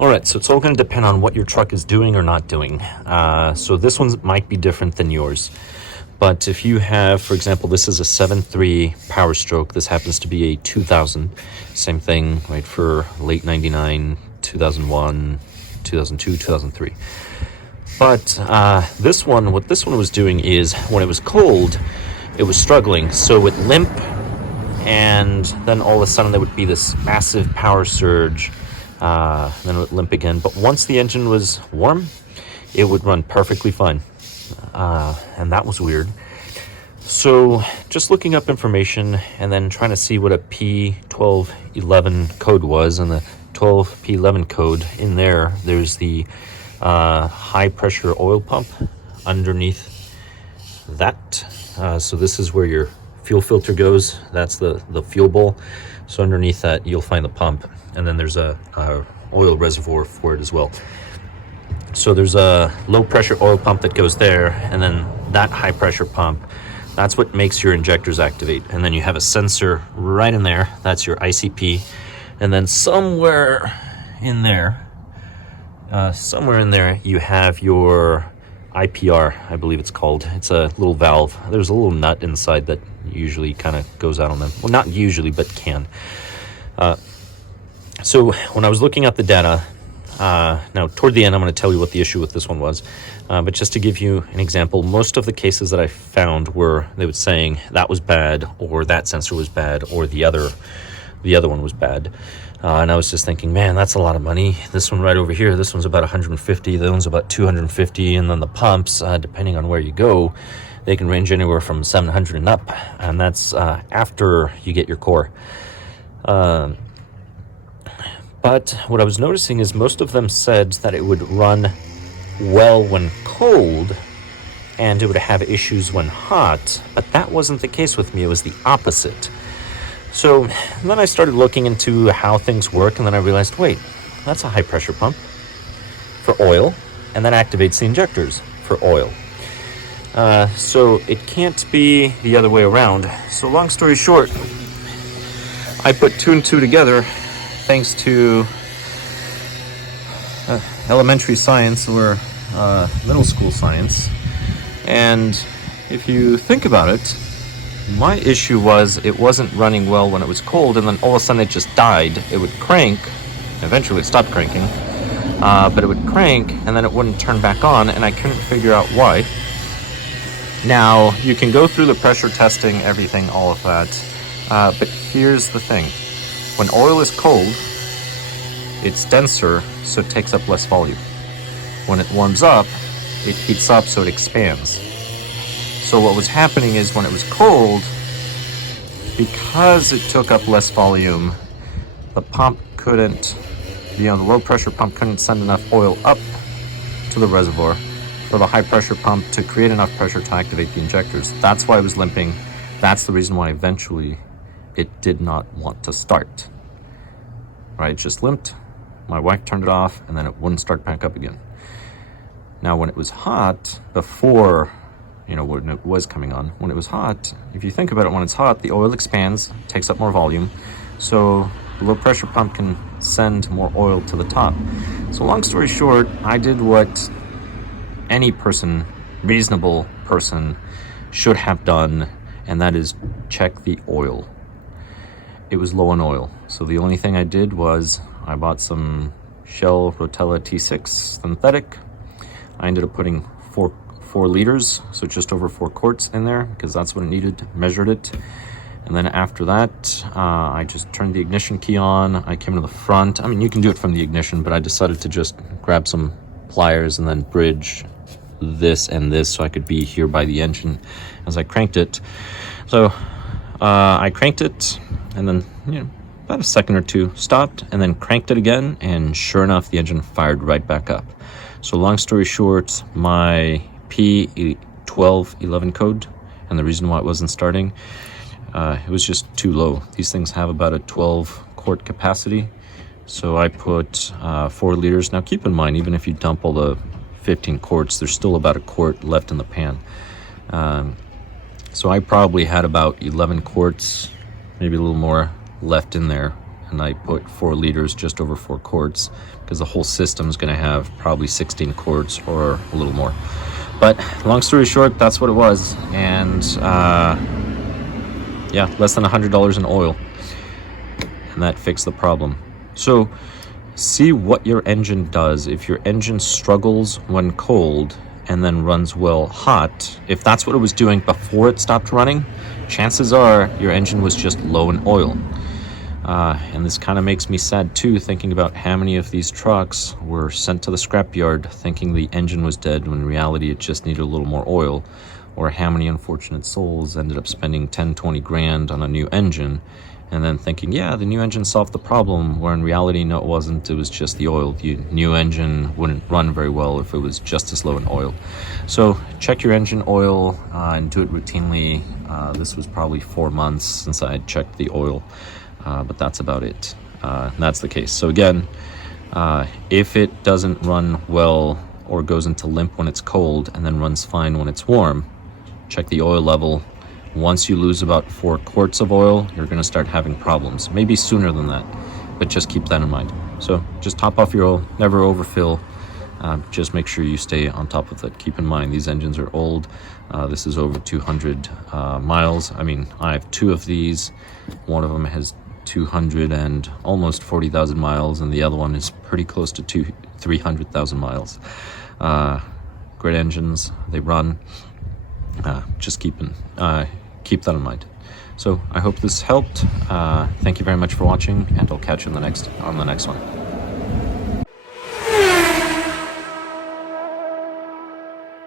All right, so it's all going to depend on what your truck is doing or not doing. So this one might be different than yours. But if you have, for example, this is a 7.3 Powerstroke. This happens to be a 2000. Same thing, right, for late 99, 2001, 2002, 2003. But this one, what this one was doing is when it was cold, it was struggling. So it would limp, and then all of a sudden there would be this massive power surge. Then it would limp again. But once the engine was warm, it would run perfectly fine. And that was weird. So just looking up information and then trying to see what a P1211 code was, and the 12P11 code in there, there's the high pressure oil pump underneath that. So this is where your fuel filter goes. That's the fuel bowl. So underneath that you'll find the pump, and then there's a oil reservoir for it as well. So there's a low pressure oil pump that goes there, and then that high pressure pump, that's what makes your injectors activate. And then you have a sensor right in there, that's your ICP. And then somewhere in there you have your IPR, I believe it's called. It's a little valve. There's a little nut inside that usually kind of goes out on them. Well, not usually, but can. So when I was looking at the data, now toward the end I'm going to tell you what the issue with this one was, but just to give you an example, most of the cases that I found were, they were saying that was bad, or that sensor was bad, or the other one was bad. And I was just thinking, man, that's a lot of money. This one right over here, this one's about 150, that one's about 250, and then the pumps, depending on where you go, they can range anywhere from 700 and up, and that's after you get your core. But what I was noticing is most of them said that it would run well when cold, and it would have issues when hot, but that wasn't the case with me. It was the opposite. So then I started looking into how things work, and then I realized, wait, that's a high pressure pump for oil, and that activates the injectors for oil. So it can't be the other way around. So long story short, I put two and two together thanks to elementary science or middle school science. And if you think about it, my issue was it wasn't running well when it was cold, and then all of a sudden it just died. It would crank, eventually it stopped cranking, but it would crank and then it wouldn't turn back on, and I couldn't figure out why. Now, you can go through the pressure testing, everything, all of that, but here's the thing. When oil is cold, it's denser, so it takes up less volume. When it warms up, it heats up, so it expands. So what was happening is when it was cold, because it took up less volume, the pump couldn't, the low pressure pump couldn't send enough oil up to the reservoir for the high pressure pump to create enough pressure to activate the injectors. That's why it was limping. That's the reason why eventually it did not want to start. Right, it just limped. My wife turned it off, and then it wouldn't start back up again. Now, when it was hot, before, when it was coming on, when it was hot, if you think about it, when it's hot, the oil expands, takes up more volume, so the low pressure pump can send more oil to the top. So long story short, I did what any person, reasonable person, should have done, and that is check the oil. It was low on oil, so the only thing I did was I bought some Shell Rotella T6 synthetic. I ended up putting 4 liters, so just over 4 quarts in there, because that's what it needed, measured it. And then after that, I just turned the ignition key on. I came to the front. I mean, you can do it from the ignition, but I decided to just grab some pliers and then bridge this and this so I could be here by the engine as I cranked it. So I cranked it, and then about a second or two, stopped, and then cranked it again, and sure enough, the engine fired right back up. So long story short, my P1211 code, and the reason why it wasn't starting, it was just too low. These things have about a 12 quart capacity, so I put 4 liters. Now keep in mind, even if you dump all the 15 quarts, there's still about a quart left in the pan. So I probably had about 11 quarts, maybe a little more, left in there and I put 4 liters, just over 4 quarts, because the whole system is going to have probably 16 quarts or a little more. But long story short, that's what it was. And yeah, less than $100 in oil, and that fixed the problem. So see what your engine does. If your engine struggles when cold and then runs well hot, if that's what it was doing before it stopped running, chances are your engine was just low in oil. And this kind of makes me sad too, thinking about how many of these trucks were sent to the scrapyard thinking the engine was dead when in reality it just needed a little more oil, or how many unfortunate souls ended up spending 10-20 grand on a new engine and then thinking, yeah, the new engine solved the problem, where in reality, no, it wasn't. It was just the oil. The new engine wouldn't run very well if it was just as low in oil. So check your engine oil and do it routinely. This was probably 4 months since I had checked the oil, but that's about it. That's the case. So again, if it doesn't run well or goes into limp when it's cold and then runs fine when it's warm, check the oil level. Once you lose about 4 quarts of oil, you're going to start having problems. Maybe sooner than that, but just keep that in mind. So just top off your oil, never overfill. Just make sure you stay on top of it. Keep in mind, these engines are old. This is over 200 miles. I mean, I have 2 of these. One of them has 200 and almost 40,000 miles, and the other one is pretty close to 300,000 miles. Great engines, they run. Just keep that in mind. So I hope this helped. Thank you very much for watching, and I'll catch you on the next one.